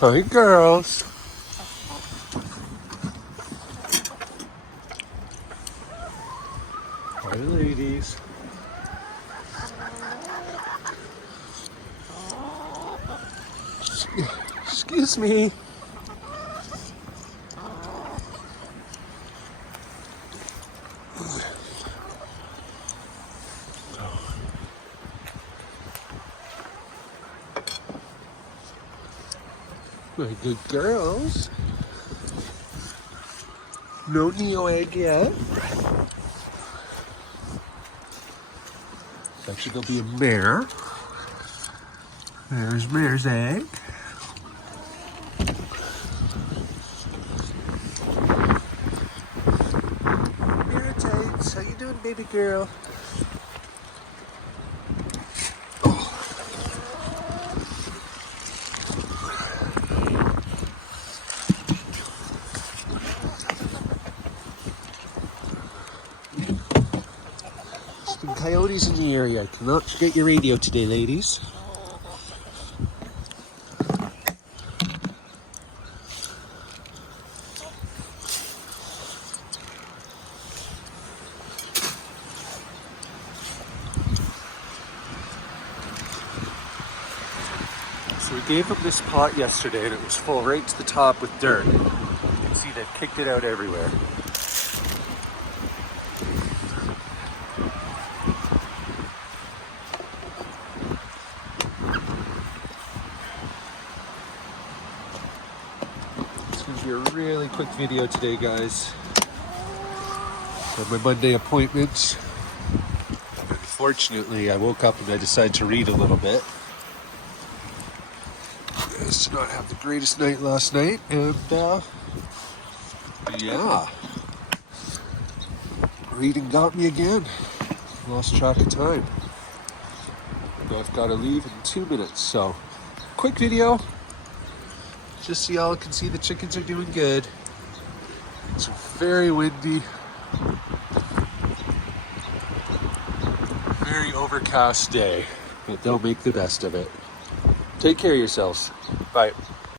Hi, girls. Hi, ladies. Excuse me. My good girls. No Neo egg yet. Actually, there'll be a mare. There's mare's egg. Mare tights. How you doing, baby girl? Some coyotes in the area. Cannot forget your radio today, ladies. So we gave them this pot yesterday and it was full right to the top with dirt. You can see they've kicked it out everywhere. It's going to be a really quick video today, guys. I have my Monday appointments. Unfortunately, I woke up and I decided to read a little bit. I did not have the greatest night last night, and yeah, reading got me again. Lost track of time. Now I've got to leave in 2 minutes, so quick video, just so y'all can see the chickens are doing good. It's very windy, very overcast day, but they'll make the best of it. Take care of yourselves. Bye.